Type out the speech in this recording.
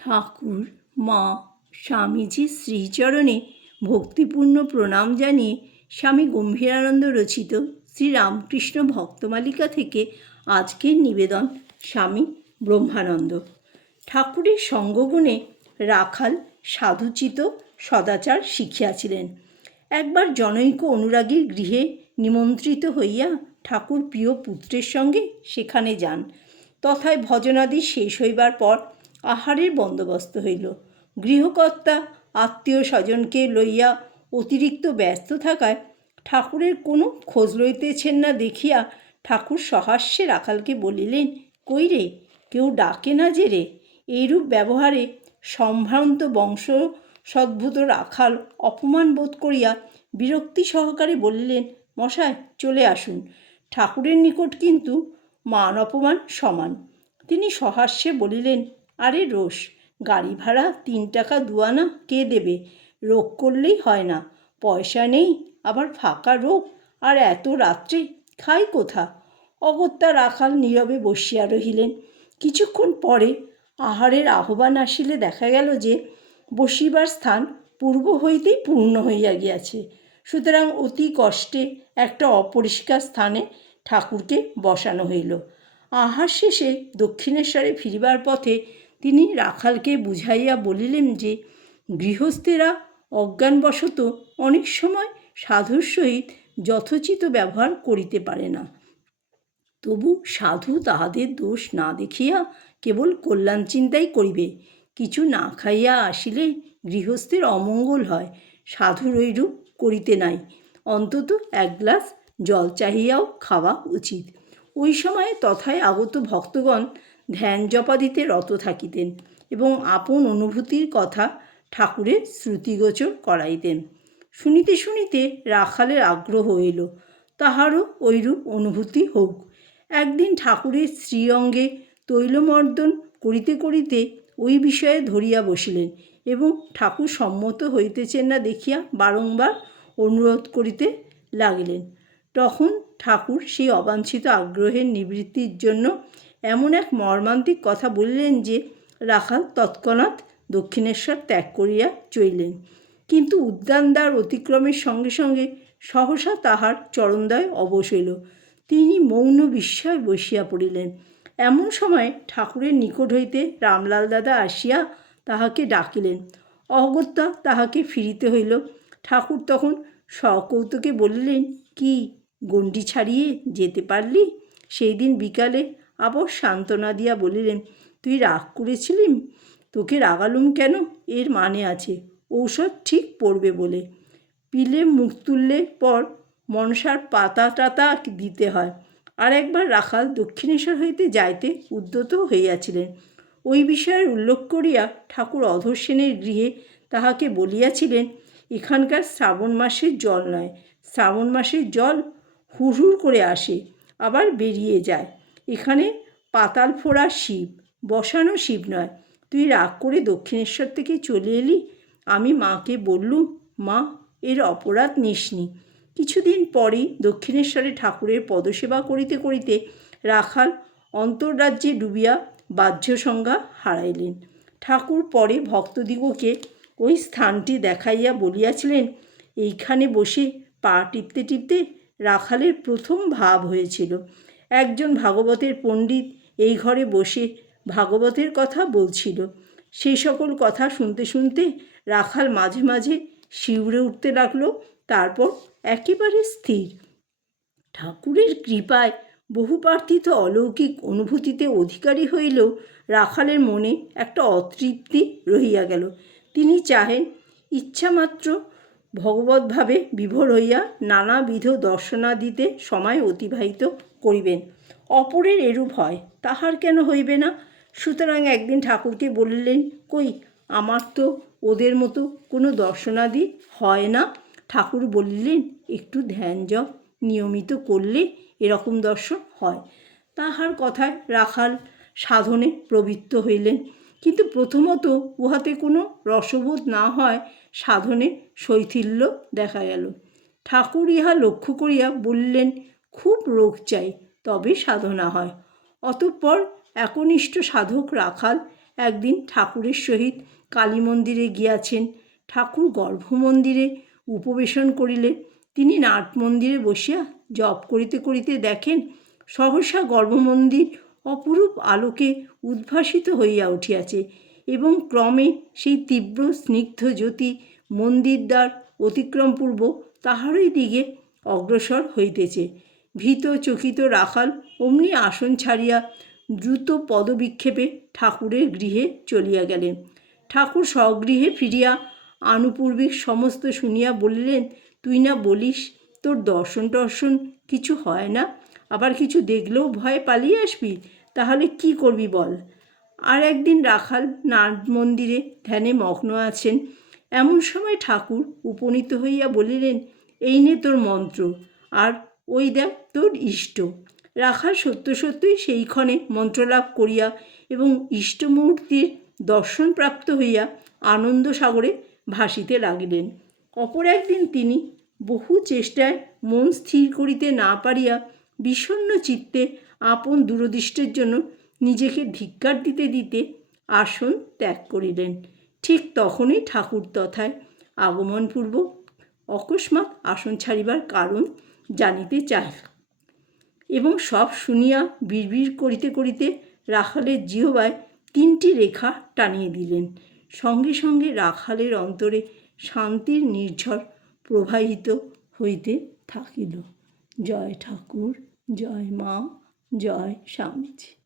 ঠাকুর, মা স্বামীজির শ্রীচরণে ভক্তিপূর্ণ প্রণাম জানিয়ে স্বামী গম্ভীরানন্দ রচিত শ্রীরামকৃষ্ণ ভক্তমালিকা থেকে আজকের নিবেদন স্বামী ব্রহ্মানন্দ। ঠাকুরের সঙ্গগুণে রাখাল সাধুচিত সদাচার শিখিয়াছিলেন। একবার জনৈক অনুরাগীর গৃহে নিমন্ত্রিত হইয়া ঠাকুর প্রিয় পুত্রের সঙ্গে সেখানে যান। তথায় ভজনাদি শেষ হইবার পর আহারের বন্দোবস্ত হইল। গৃহকর্তা আত্মীয় স্বজনকে লইয়া অতিরিক্ত ব্যস্ত থাকায় ঠাকুরের কোনো খোঁজ লইতেছেন না দেখিয়া ঠাকুর সহাস্যে রাখালকে বলিলেন, কই রে, কেউ ডাকে না যে রে? এইরূপ ব্যবহারে সম্ভ্রান্ত বংশ সদ্ভূত রাখাল অপমান বোধ করিয়া বিরক্তি সহকারে বলিলেন, মশাই, চলে আসুন। ঠাকুরের নিকট কিন্তু মান অপমান সমান। তিনি সহাস্যে বলিলেন আরে রোষ গাড়ি ভাড়া তিন টাকা দুয়ানা কে দেবে? রোগ করলেই হয় না। পয়সা নেই, আবার ফাঁকা রোগ, আর এত রাত্রে খাই কোথা? অগত্যা রাখাল নীরবে বসিয়া রহিলেন। কিছুক্ষণ পরে আহারের আহ্বান আসিলে দেখা গেল যে, বসিবার স্থান পূর্ব হইতেই পূর্ণ হইয়া গিয়াছে। সুতরাং অতি কষ্টে একটা অপরিষ্কার স্থানে ঠাকুরকে বসানো হইল। আহার শেষে দক্ষিণেশ্বরে ফিরিবার পথে তিনি রাখালকে বুঝাইয়া বলিলেন যে, গৃহস্থেরা অজ্ঞানবশত অনেক সময় সাধুর সহিত যথোচিত ব্যবহার করিতে পারে না। তবু সাধু তাহাদের দোষ না দেখিয়া কেবল কল্যাণ চিন্তাই করিবে। কিছু না খাইয়া আসিলে গৃহস্থের অমঙ্গল হয় সাধুর ঐরূপ করিতে নাই। অন্তত এক গ্লাস জল চাহিয়াও খাওয়া উচিত। ওই সময়ে তথায় আগত ভক্তগণ ধ্যান জপাদিতে রত থাকিতেন এবং আপন অনুভূতির কথা ঠাকুরের শ্রুতিগোচর করাইতেন। শুনিতে শুনিতে রাখালের আগ্রহ হইল তাহারও ঐরূপ অনুভূতি হোক। একদিন ঠাকুরের শ্রীঅঙ্গে তৈলমর্দন করিতে করিতে ওই বিষয়ে ধরিয়া বসিলেন এবং ঠাকুর সম্মত হইতেছেন না দেখিয়া বারংবার অনুরোধ করিতে লাগিলেন। তখন ঠাকুর সেই অবাঞ্ছিত আগ্রহের নিবৃত্তির জন্য এমন এক মর্মান্তিক কথা বলিলেন যে রাখাল তৎক্ষণাৎ দক্ষিণেশ্বর ত্যাগ করিয়া চইলেন কিন্তু উদ্যানদ্বার অতিক্রমের সঙ্গে সঙ্গে সহসা তাহার চরণদয় অবশ হইল। তিনি মৌন বিস্ময় বসিয়া পড়িলেন। এমন সময় ঠাকুরের নিকট হইতে রামলাল দাদা আসিয়া তাহাকে ডাকিলেন। অগত্যা তাহাকে ফিরিতে হইল। ঠাকুর তখন সকৌতুকে বলিলেন, কি, গণ্ডি ছাড়িয়ে যেতে পারলি? সেই দিন বিকালে আবার সান্ত্বনা দিয়া বলিলেন, তুই রাগ করেছিলিম তোকে রাগালুম কেন? এর মানে আছে। ঔষধ ঠিক পড়বে বলে। পিলে মুখ তুললে পর মনসার পাতা টাতা দিতে হয়। আর একবার রাখাল দক্ষিণেশ্বর হইতে যাইতে উদ্যত হইয়াছিলেন। ওই বিষয়ের উল্লেখ করিয়া ঠাকুর অধর গৃহে তাহাকে বলিয়াছিলেন, এখানকার শ্রাবণ মাসের জল নয়। শ্রাবণ মাসের জল হুড়হুড় করে আসে, আবার বেরিয়ে যায়। এখানে পাতাল ফোড়া শিব, বসানো শিব নয়। তুই রাগ করে দক্ষিণেশ্বর থেকে চলে এলি? আমি মাকে বললুম, মা, এর অপরাধ নিসনি। কিছুদিন পরেই দক্ষিণেশ্বরে ঠাকুরের পদসেবা করিতে করিতে রাখাল অন্তর্রাজ্যে ডুবিয়া বাহ্য সংজ্ঞা হারাইলেন। ঠাকুর পরে ভক্তদিগকে ওই স্থানটি দেখাইয়া বলিয়াছিলেন, এইখানে বসে পা টিপতে টিপতে রাখালের প্রথম ভাব হয়েছিল। একজন ভাগবতের পণ্ডিত এই ঘরে বসে ভাগবতের কথা বলছিল। সেই সকল কথা শুনতে শুনতে রাখাল মাঝে মাঝে শিউরে উঠতে লাগল, তারপর একেবারে স্থির। ঠাকুরের কৃপায় বহু প্রার্থিত অলৌকিক অনুভূতিতে অধিকারী হইলেও রাখালের মনে একটা অতৃপ্তি রহিয়া গেল। তিনি চাহেন ইচ্ছামাত্র ভগবতভাবে বিভোর হইয়া নানাবিধ দর্শনাদিতে সময় অতিবাহিত করিবেন। অপরের এরূপ হয়, তাহার কেন হইবে না? সুতরাং একদিন ঠাকুরকে বলিলেন, কই, আমার তো ওদের মতো কোনো দর্শনাদি হয় না? ঠাকুর বলিলেন, একটু ধ্যান জপ নিয়মিত করলে এরকম দর্শন হয়। তাহার কথায় রাখাল সাধনে প্রবৃত্ত হইলেন। কিন্তু প্রথমত উহাতে কোনো রসবোধ না হয় সাধনে শৈথিল্য দেখা গেল। ঠাকুর ইহা লক্ষ্য করিয়া বললেন খুব রোগ চাই, তবে সাধনা হয়। অতঃপর একনিষ্ঠ সাধক রাখাল একদিন ঠাকুরের সহিত কালী মন্দিরে গিয়াছেন। ঠাকুর গর্ভমন্দিরে উপবেশন করিলে তিনি নাট মন্দিরে বসিয়া জপ করিতে করিতে দেখেন, সহসা গর্ভমন্দির অপরূপ আলোকে উদ্ভাসিত হইয়া উঠিয়াছে এবং ক্রমে সেই তীব্র স্নিগ্ধ জ্যোতি মন্দির দ্বার অতিক্রমপূর্বক তাহারই দিকে অগ্রসর হইতেছে। ভীত চকিত রাখাল অমনি আসন ছাড়িয়া দ্রুত পদবিক্ষেপে ঠাকুরের গৃহে চলিয়া গেলেন। ঠাকুর স্বগৃহে ফিরিয়া আনুপূর্বিক সমস্ত শুনিয়া বলিলেন, তুই না বলিস, তোর দর্শন টর্শন কিছু হয় না? আবার কিছু দেখলেও ভয়ে পালিয়ে আসবি? তাহলে কি করবি বল? আর একদিন রাখাল নাট মন্দিরে ধ্যানে মগ্ন আছেন। এমন সময় ঠাকুর উপনীত হইয়া বলিলেন, এই নে তোর মন্ত্র। আর ওই দেখ তোর ইষ্ট। রাখাল সত্য সত্যই সেইক্ষণে মন্ত্রলাভ করিয়া এবং ইষ্টমূর্তির দর্শন প্রাপ্ত হইয়া আনন্দ সাগরে ভাসিতে লাগিলেন। অপর একদিন তিনি বহু চেষ্টায় মন স্থির করিতে না পারিয়া বিষণ্ণ চিত্তে আপন দূরদৃষ্টের জন্য নিজেকে ধিক্কার দিতে দিতে আসন ত্যাগ করিলেন। ঠিক তখনই ঠাকুর তথায় আগমনপূর্বক অকস্মাৎ আসন ছাড়িবার কারণ জানিতে চায়। এবং সব শুনিয়া বিড়বিড় করিতে করিতে রাখালের জিহবায় তিনটি রেখা টানিয়ে দিলেন। সঙ্গে সঙ্গে রাখালের অন্তরে শান্তির নির্ঝর প্রবাহিত হইতে থাকিল। জয় ঠাকুর, জয় মা, জয় স্বামীজি।